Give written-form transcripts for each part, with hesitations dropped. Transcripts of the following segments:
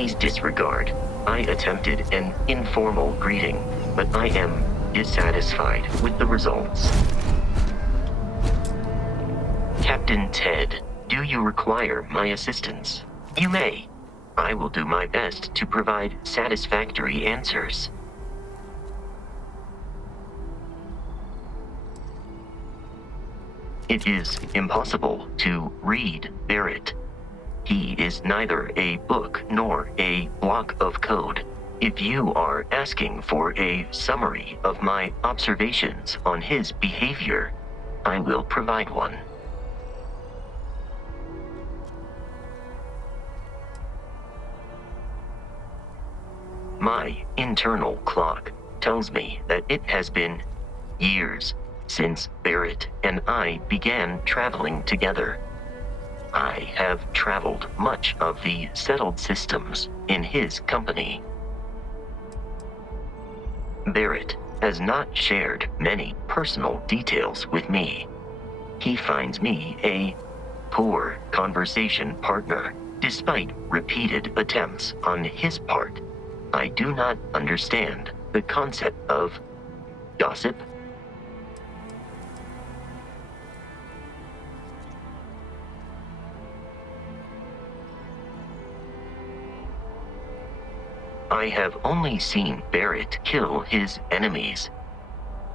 Please disregard. I attempted an informal greeting, but I am dissatisfied with the results. Captain Ted, do you require my assistance? You may. I will do my best to provide satisfactory answers. It is impossible to read Barrett. He is neither a book nor a block of code. If you are asking for a summary of my observations on his behavior, I will provide one. My internal clock tells me that it has been years since Barrett and I began traveling together. I have traveled much of the settled systems in his company. Barrett has not shared many personal details with me. He finds me a poor conversation partner, despite repeated attempts on his part. I do not understand the concept of gossip. I have only seen Barrett kill his enemies.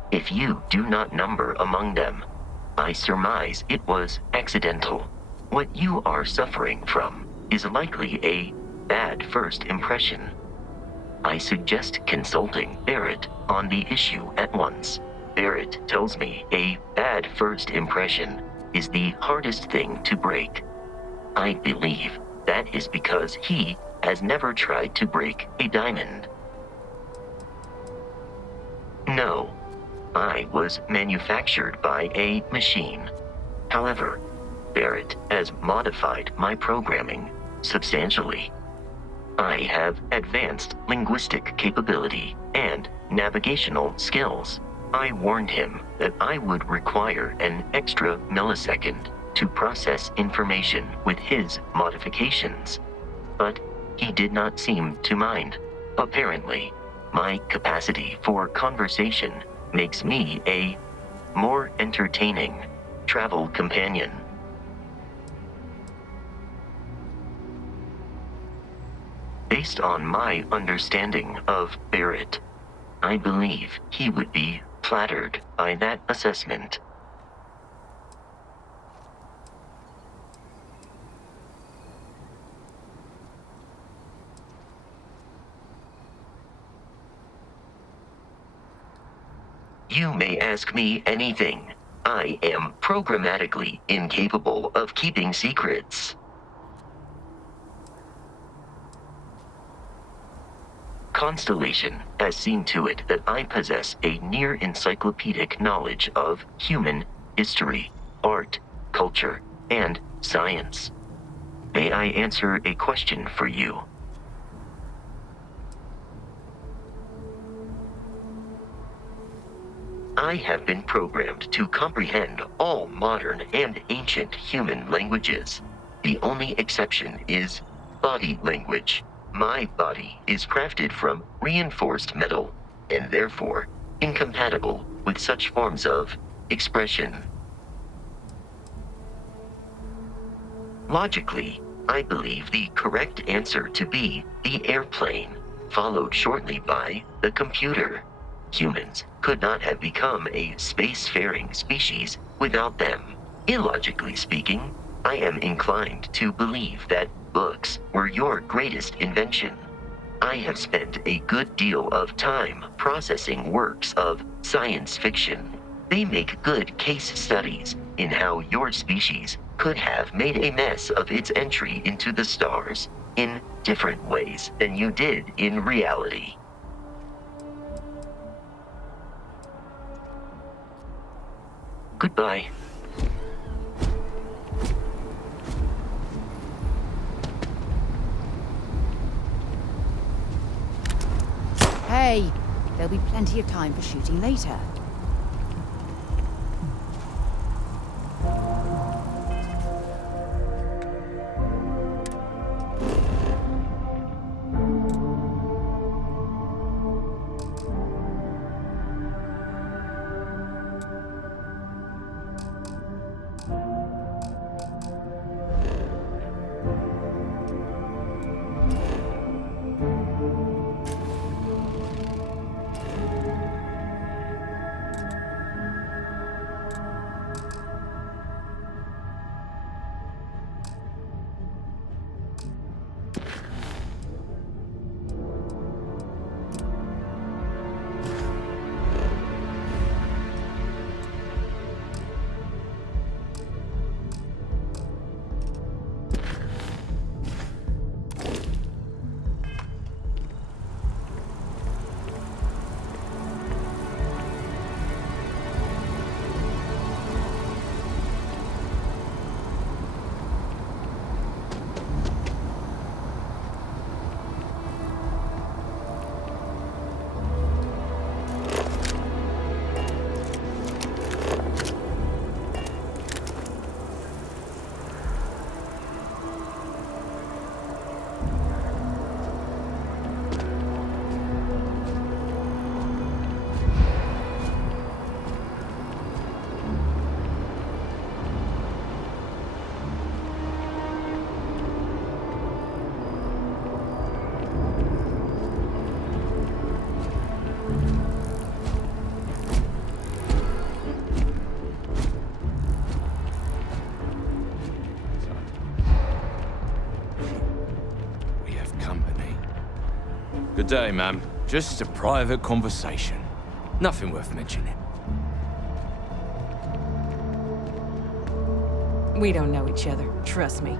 If you do not number among them, I surmise it was accidental. What you are suffering from is likely a bad first impression. I suggest consulting Barrett on the issue at once. Barrett tells me a bad first impression is the hardest thing to break. I believe that is because he has never tried to break a diamond. No, I was manufactured by a machine. However, Barrett has modified my programming substantially. I have advanced linguistic capability and navigational skills. I warned him that I would require an extra millisecond to process information with his modifications, but he did not seem to mind. Apparently, my capacity for conversation makes me a more entertaining travel companion. Based on my understanding of Barrett, I believe he would be flattered by that assessment. You may ask me anything. I am programmatically incapable of keeping secrets. Constellation has seen to it that I possess a near encyclopedic knowledge of human history, art, culture, and science. May I answer a question for you? I have been programmed to comprehend all modern and ancient human languages. The only exception is body language. My body is crafted from reinforced metal, and therefore incompatible with such forms of expression. Logically, I believe the correct answer to be the airplane, followed shortly by the computer. Humans could not have become a spacefaring species without them. Illogically speaking, I am inclined to believe that books were your greatest invention. I have spent a good deal of time processing works of science fiction. They make good case studies in how your species could have made a mess of its entry into the stars in different ways than you did in reality. Goodbye. Hey, there'll be plenty of time for shooting later. day, ma'am. Just a private conversation. Nothing worth mentioning. We don't know each other, trust me.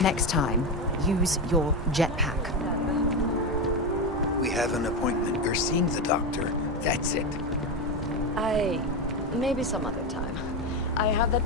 Next time, use your jetpack. We have an appointment. You're seeing the doctor. That's it. Maybe some other time. I have that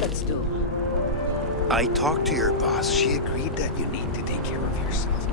Let's do. I talked to your boss. She agreed that you need to take care of yourself.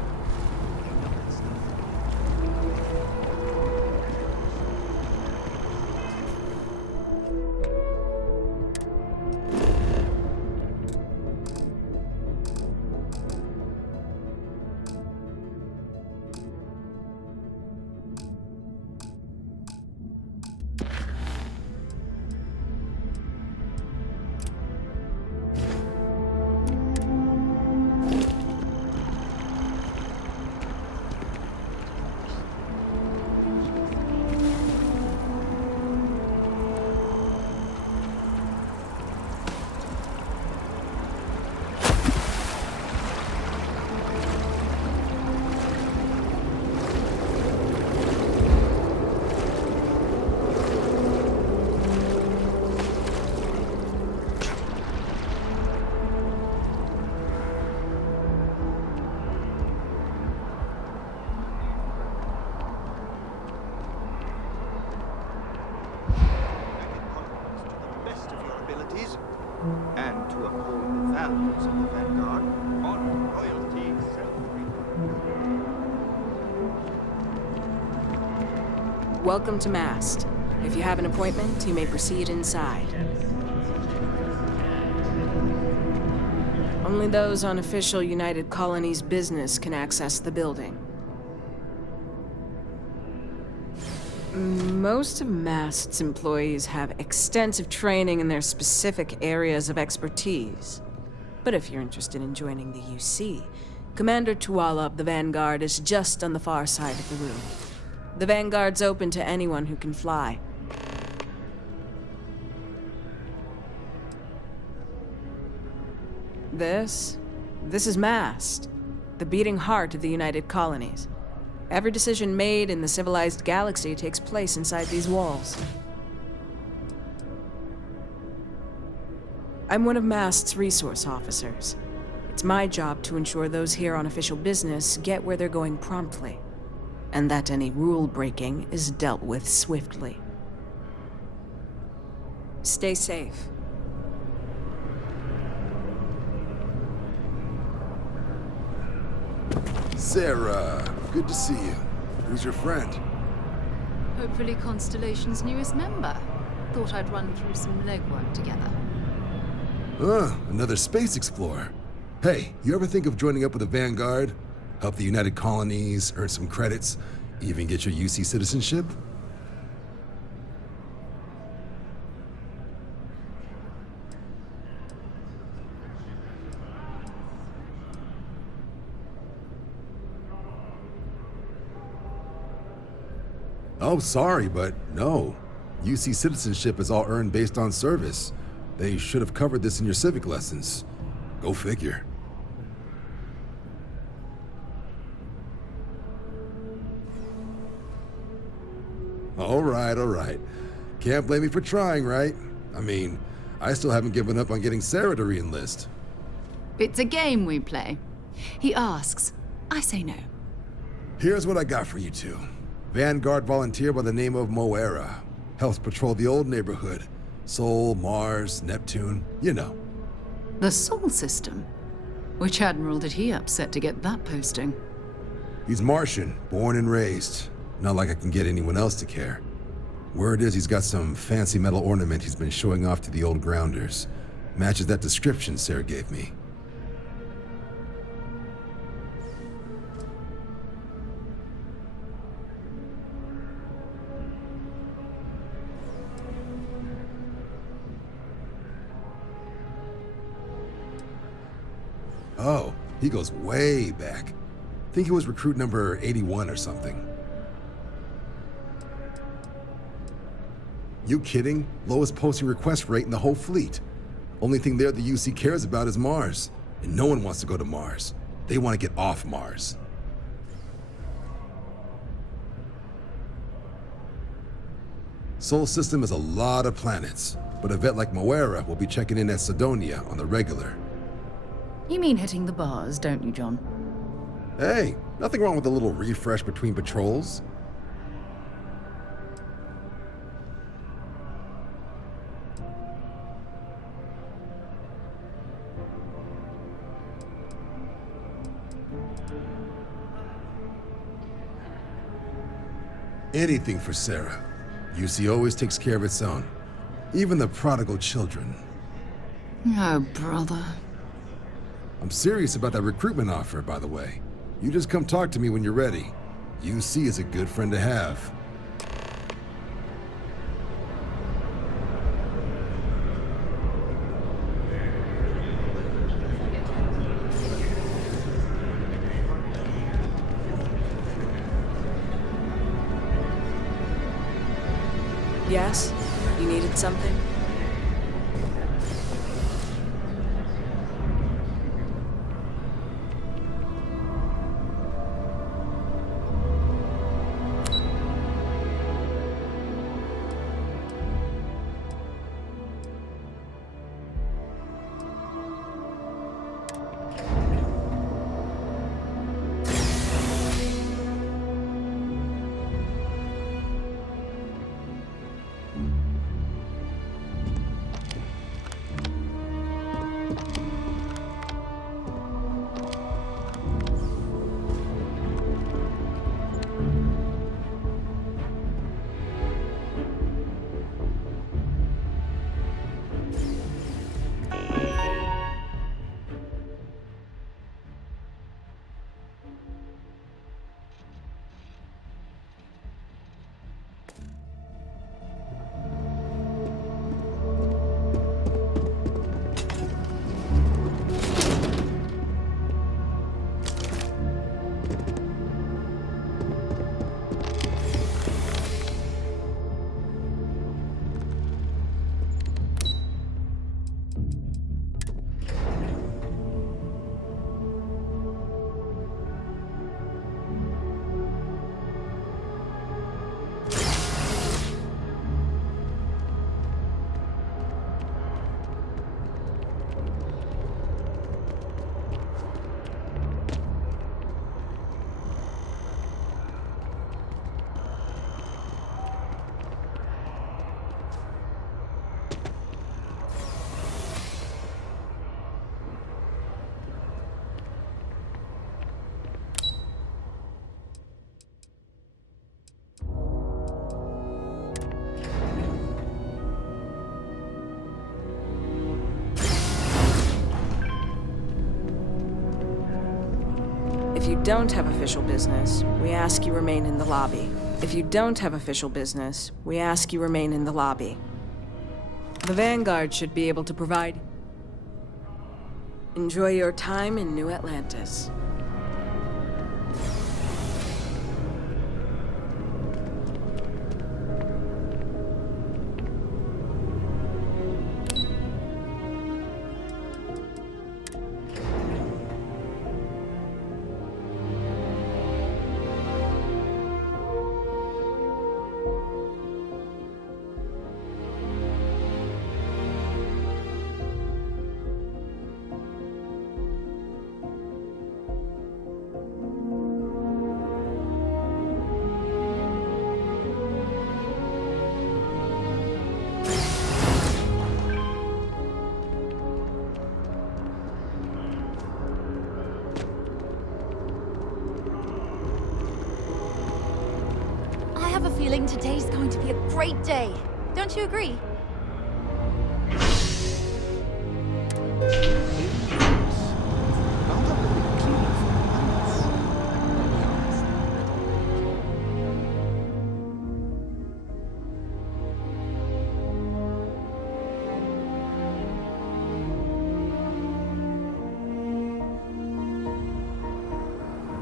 and to uphold the values of the Vanguard, honor, loyalty, Welcome to Mast. If you have an appointment, you may proceed inside. Only those on official United Colonies business can access the building. Most of Mast's employees have extensive training in their specific areas of expertise. But if you're interested in joining the UC, Commander Tuala of the Vanguard is just on the far side of the room. The Vanguard's open to anyone who can fly. This is Mast, the beating heart of the United Colonies. Every decision made in the civilized galaxy takes place inside these walls. I'm one of Mast's resource officers. It's my job to ensure those here on official business get where they're going promptly, and that any rule breaking is dealt with swiftly. Stay safe. Sarah, good to see you. Who's your friend? Hopefully Constellation's newest member. Thought I'd run through some legwork together. Another space explorer. Hey, you ever think of joining up with the Vanguard? Help the United Colonies, earn some credits, even get your UC citizenship? Oh, sorry, but no. UC citizenship is all earned based on service. They should have covered this in your civic lessons. Go figure. All right. Can't blame me for trying, right? I mean, I still haven't given up on getting Sarah to re-enlist. It's a game we play. He asks, I say no. Here's what I got for you two. Vanguard volunteer by the name of Moera. Helps patrol the old neighborhood. Sol, Mars, Neptune, you know. The Sol system? Which admiral did he upset to get that posting? He's Martian, born and raised. Not like I can get anyone else to care. Word is he's got some fancy metal ornament he's been showing off to the old grounders. Matches that description Sarah gave me. Oh, he goes way back. Think he was recruit number 81 or something. You kidding? Lowest posting request rate in the whole fleet. Only thing there the UC cares about is Mars. And no one wants to go to Mars. They want to get off Mars. Sol system is a lot of planets, but a vet like Moera will be checking in at Sidonia on the regular. You mean hitting the bars, don't you, John? Hey, nothing wrong with a little refresh between patrols. Anything for Sarah. UC always takes care of its own. Even the prodigal children. Oh, brother. I'm serious about that recruitment offer, by the way. You just come talk to me when you're ready. UC is a good friend to have. Yes? You needed something? don't have official business, we ask you remain in the lobby. If you don't have official business, we ask you remain in the lobby. The Vanguard should be able to provide. Enjoy your time in New Atlantis. I have a feeling today's going to be a great day. Don't you agree?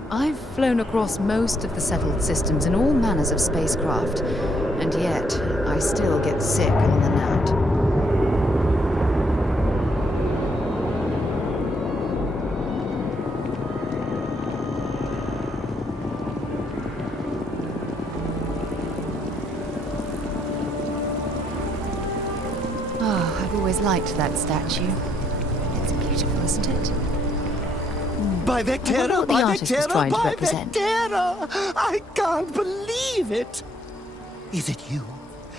I've flown across most of the settled systems in all manners of spacecraft, and yet I still get sick on the gnat. Oh, I've always liked that statue. It's beautiful, isn't it? By I wonder Vectera, what the by artist was Vectera, trying to by represent. Vectera! I can't believe it! Is it you?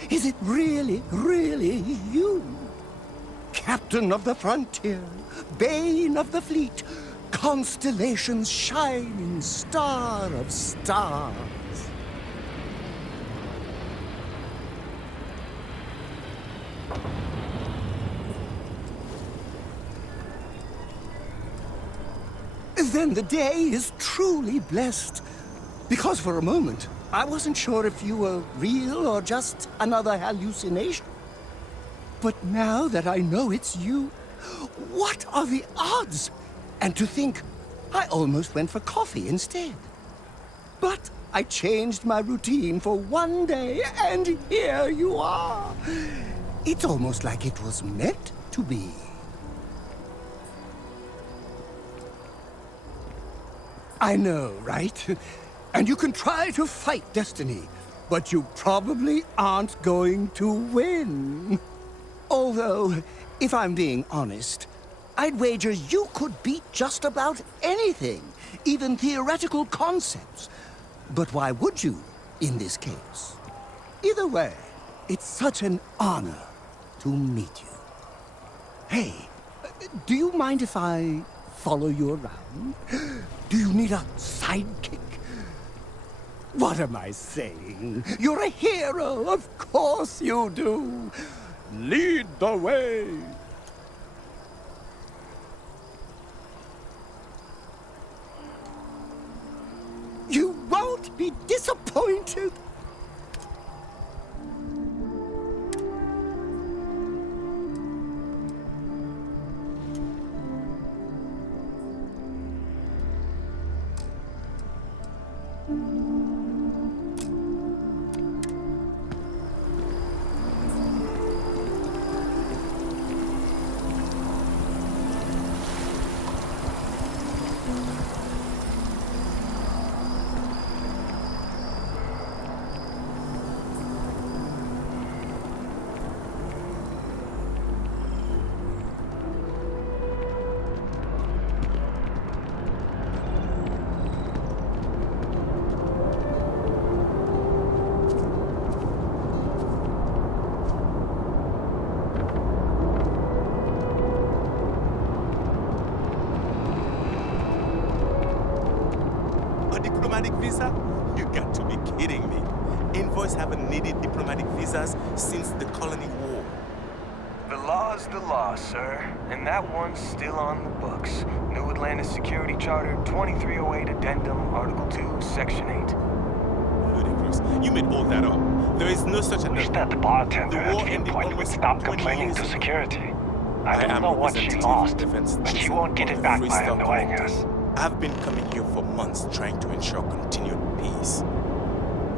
Is it really, really you? Captain of the frontier, bane of the fleet, constellation's shining star of stars. Then the day is truly blessed. Because for a moment, I wasn't sure if you were real or just another hallucination. But now that I know it's you, what are the odds? And to think, I almost went for coffee instead. But I changed my routine for one day, and here you are. It's almost like it was meant to be. I know, right? And you can try to fight destiny, but you probably aren't going to win. Although, if I'm being honest, I'd wager you could beat just about anything, even theoretical concepts. But why would you, in this case? Either way, it's such an honor to meet you. Hey, do you mind if I follow you around? Do you need a sidekick? What am I saying? You're a hero, of course you do. Lead the way. You won't be disappointed. Diplomatic visa? You got to be kidding me. Envoys haven't needed diplomatic visas since the Colony War. The law's the law, sir, and that one's still on the books. New Atlantis Security Charter 2308 Addendum, Article 2, Section 8. Ludicrous. You made all that up. There is no such a... Wish that bartender The at war the ended endpoint would almost stop 20 complaining years to ago. security. I don't am know what she representative lost, defense but she counsel won't get of it back Free by Star annoying Collective. us. I've been coming here for months trying to ensure continued peace.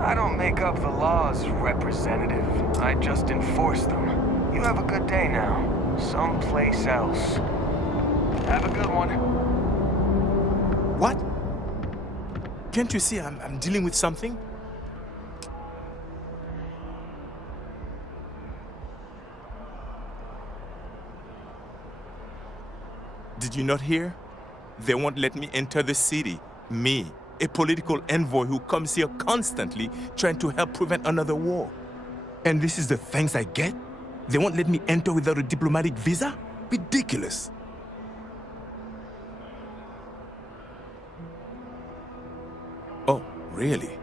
I don't make up the laws, Representative. I just enforce them. You have a good day now. Someplace else. Have a good one. What? Can't you see I'm dealing with something? Did you not hear? They won't let me enter the city. Me, a political envoy who comes here constantly trying to help prevent another war. And this is the thanks I get? They won't let me enter without a diplomatic visa? Ridiculous. Oh, really?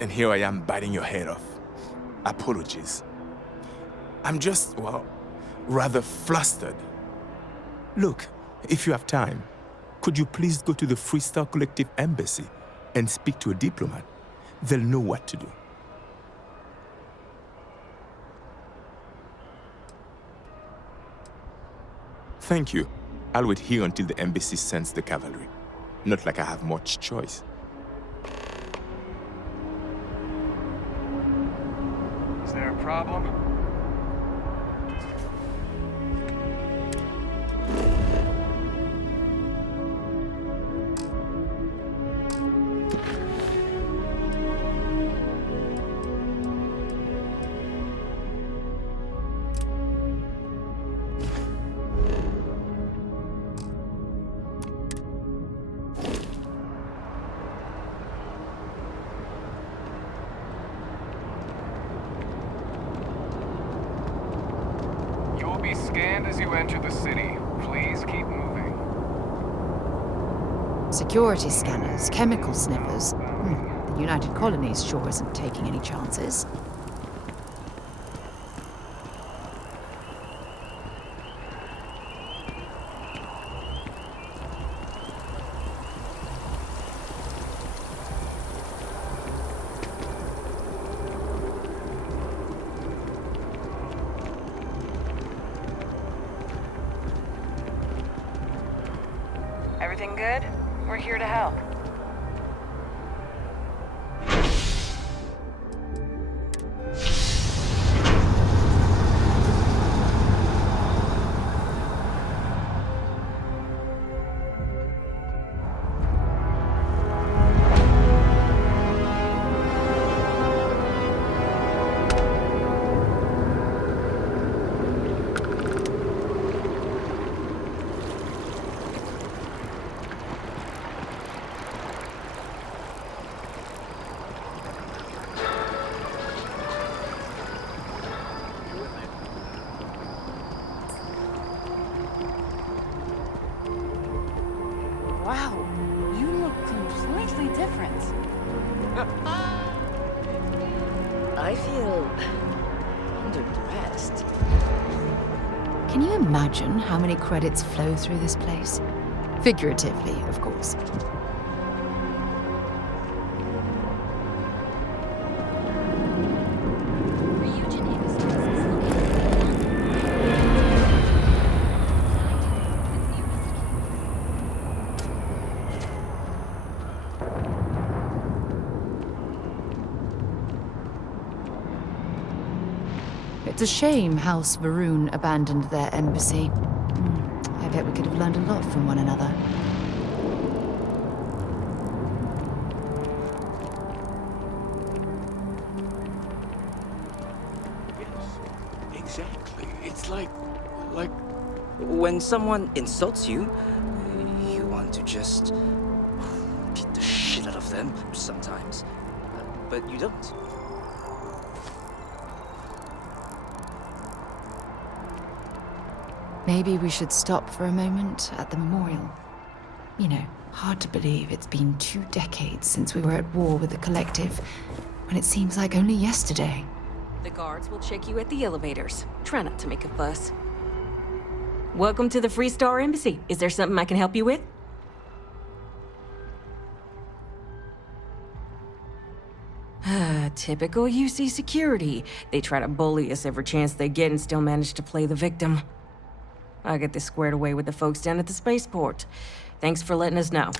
And here I am biting your head off. Apologies. I'm just, well, rather flustered. Look, if you have time, could you please go to the Free Star Collective embassy and speak to a diplomat? They'll know what to do. Thank you. I'll wait here until the embassy sends the cavalry. Not like I have much choice. Is there a problem? Be scanned as you enter the city. Please keep moving. Security scanners, chemical sniffers. The United Colonies sure isn't taking any chances. Everything good? We're here to help. Wow, you look completely different. I feel underdressed. Can you imagine how many credits flow through this place? Figuratively, of course. It's a shame House Varun abandoned their embassy. I bet we could have learned a lot from one another. Yes, exactly. It's like when someone insults you, you want to just beat the shit out of them sometimes, but you don't. Maybe we should stop for a moment at the memorial. You know, hard to believe it's been 2 decades since we were at war with the Collective, when it seems like only yesterday. The guards will check you at the elevators. Try not to make a fuss. Welcome to the Freestar Embassy. Is there something I can help you with? Typical UC security. They try to bully us every chance they get and still manage to play the victim. I'll get this squared away with the folks down at the spaceport. Thanks for letting us know.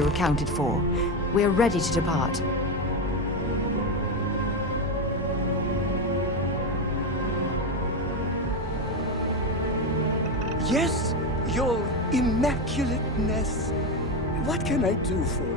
crew accounted for. We're ready to depart. Yes, your immaculateness. What can I do for you?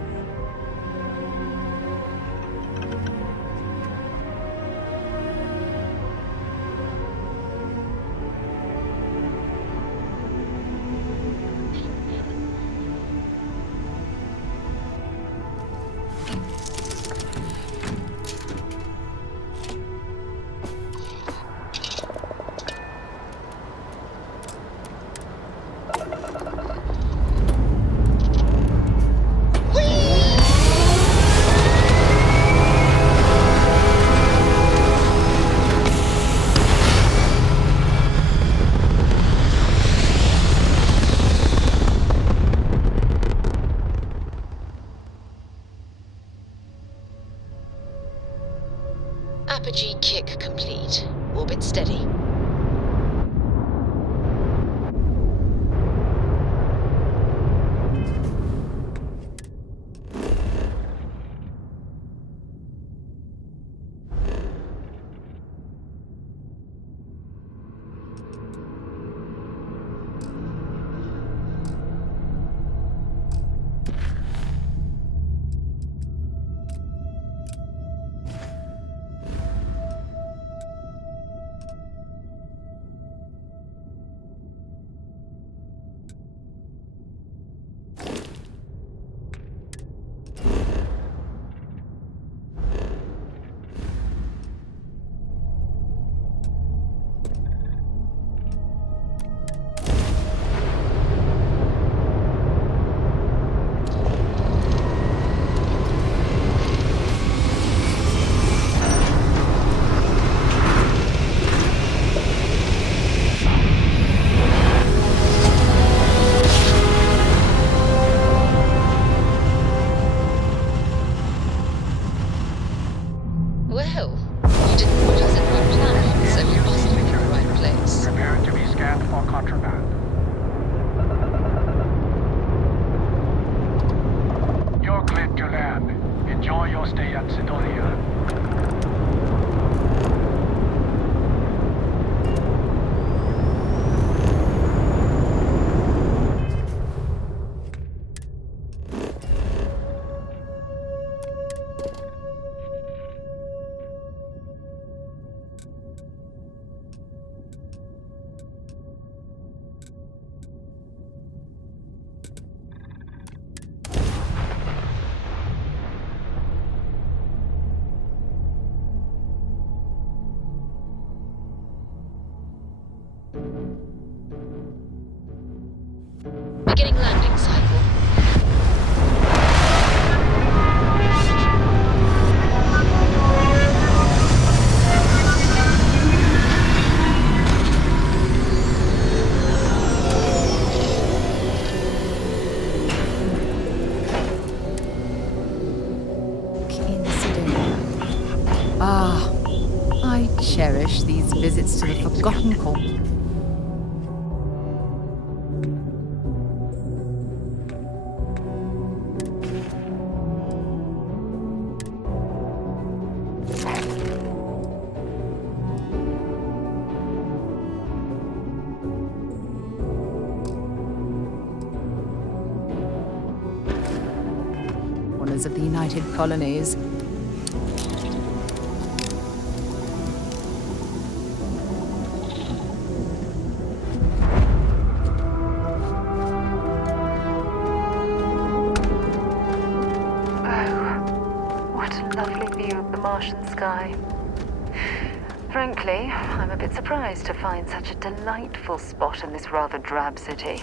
Apogee kick complete. Orbit steady. Well, you didn't put us in our plan, so you must be in the right place. Prepare to be scanned for contraband. You're cleared to land. Enjoy your stay at Sidonia. Beginning landing cycle. In Sidonia. Ah, I cherish these visits to the Forgotten Core. Corners of the United Colonies. What a lovely view of the Martian sky. Frankly, I'm a bit surprised to find such a delightful spot in this rather drab city.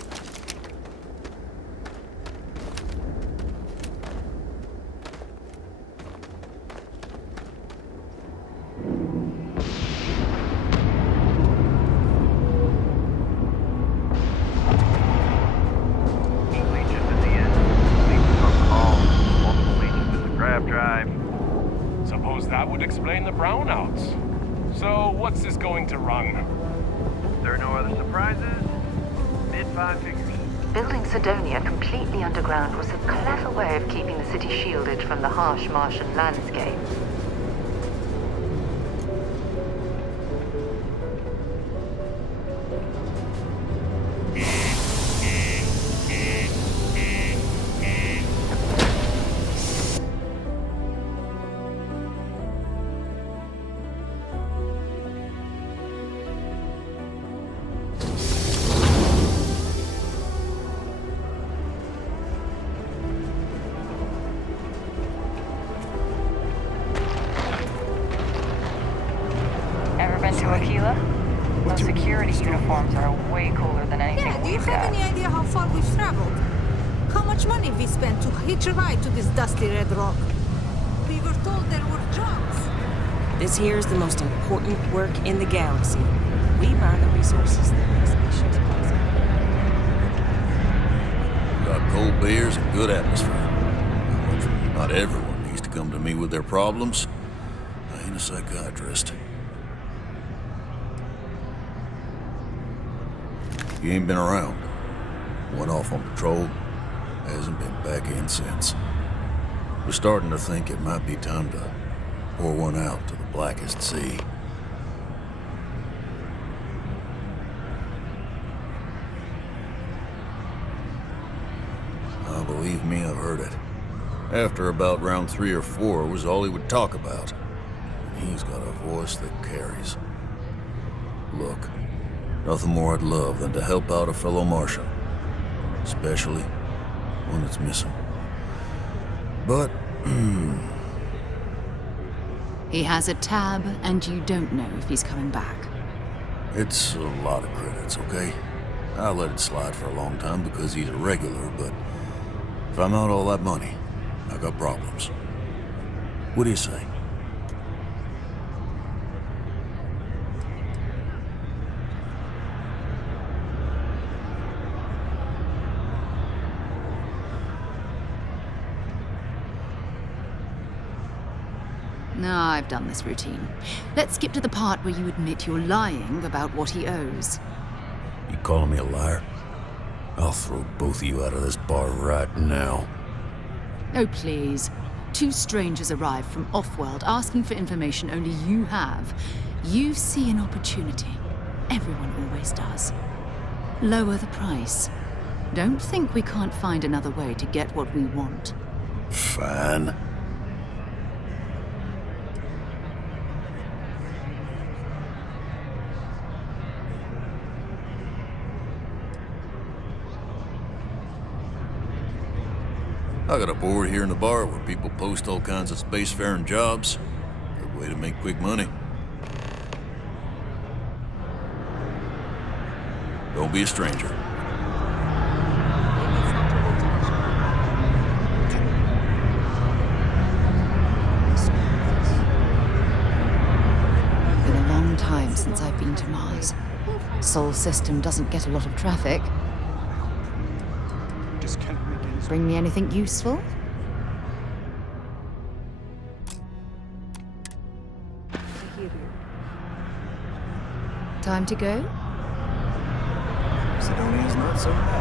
Suppose that would explain the brownouts. So, what's this going to run? There are no other surprises? Mid five figures. Building Sidonia completely underground was a clever way of keeping the city shielded from the harsh Martian landscape. To Aquila? Those security uniforms are way cooler than anything Yeah, do you we've have got. any idea how far we've traveled? How much money we spent to hitch a ride to this dusty red rock? We were told there were jobs. This here is the most important work in the galaxy. We buy the resources that makes missions possible. Got cold beers and good atmosphere. Not everyone needs to come to me with their problems. I ain't a psychiatrist. You ain't been around. Went off on patrol. Hasn't been back in since. We're starting to think it might be time to pour one out to the blackest sea. Believe me, I've heard it. After about round 3 or 4 was all he would talk about. And he's got a voice that carries. Look. Nothing more I'd love than to help out a fellow Martian. Especially one that's missing. But, He has a tab, and you don't know if he's coming back. it's a lot of credits, okay? I let it slide for a long time because he's a regular, but if I'm out all that money, I got problems. What do you say? No, I've done this routine. Let's skip to the part where you admit you're lying about what he owes. You calling me a liar? I'll throw both of you out of this bar right now. Oh, please. 2 strangers arrive from off-world asking for information only you have. You see an opportunity. Everyone always does. Lower the price. Don't think we can't find another way to get what we want. Fine. I got a board here in the bar where people post all kinds of spacefaring jobs. Good way to make quick money. Don't be a stranger. Been a long time since I've been to Mars. Sol system doesn't get a lot of traffic. Bring me anything useful? Time to go? Sidonia's not so bad.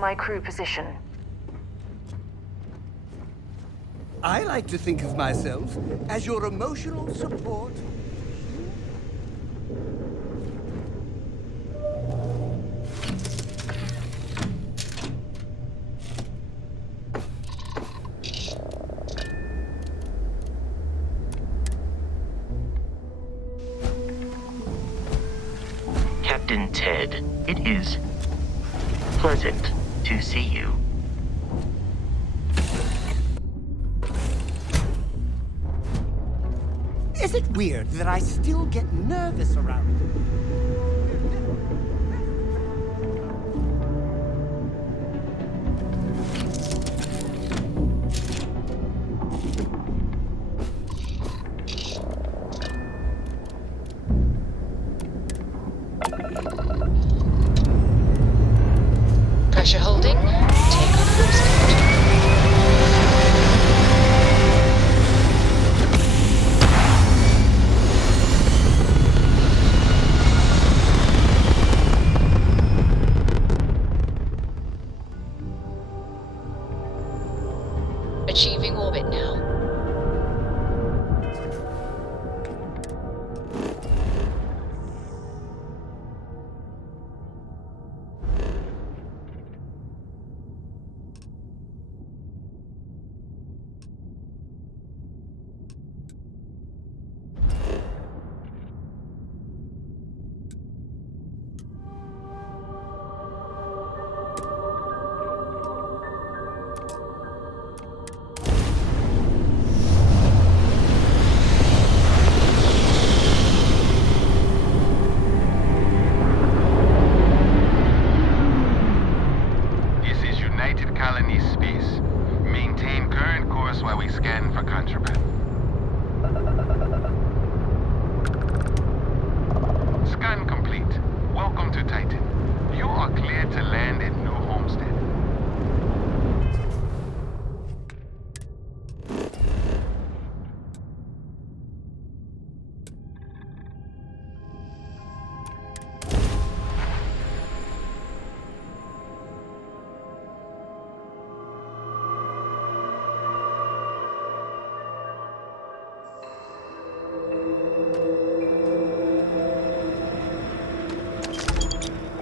my crew position. I like to think of myself as your emotional support. Captain Ted, it is pleasant to see you. Is it weird that I still get nervous around it? Pressure holding. Take off cruise code. Achieving orbit now.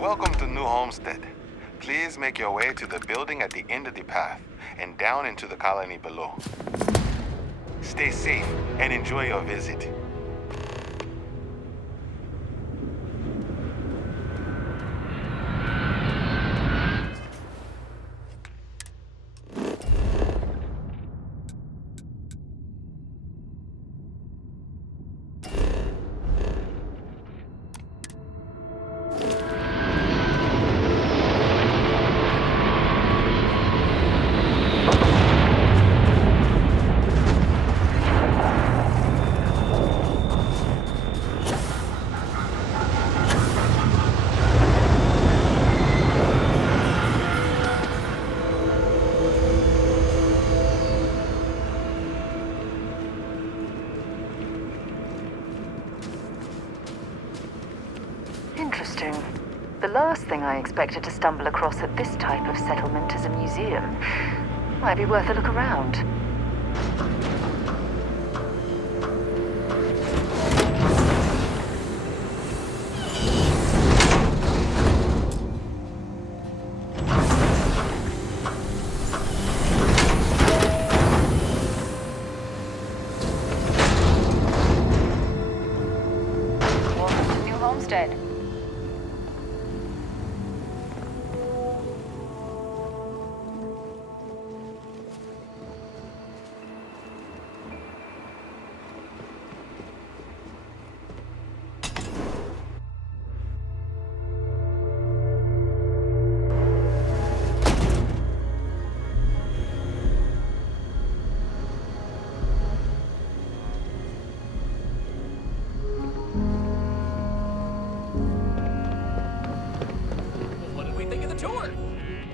Welcome to New Homestead. Please make your way to the building at the end of the path and down into the colony below. Stay safe and enjoy your visit. Interesting. The last thing I expected to stumble across at this type of settlement is a museum. Might be worth a look around. Welcome to New Homestead.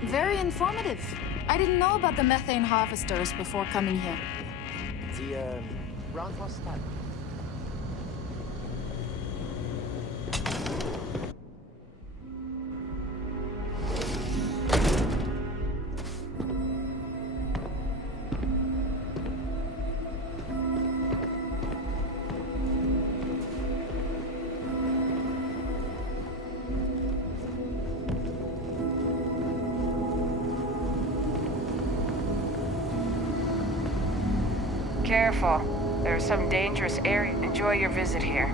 Very informative. I didn't know about the methane harvesters before coming here. The ground was stuck. Careful. There's some dangerous area. Enjoy your visit here.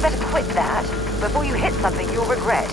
Better quit that before you hit something you'll regret.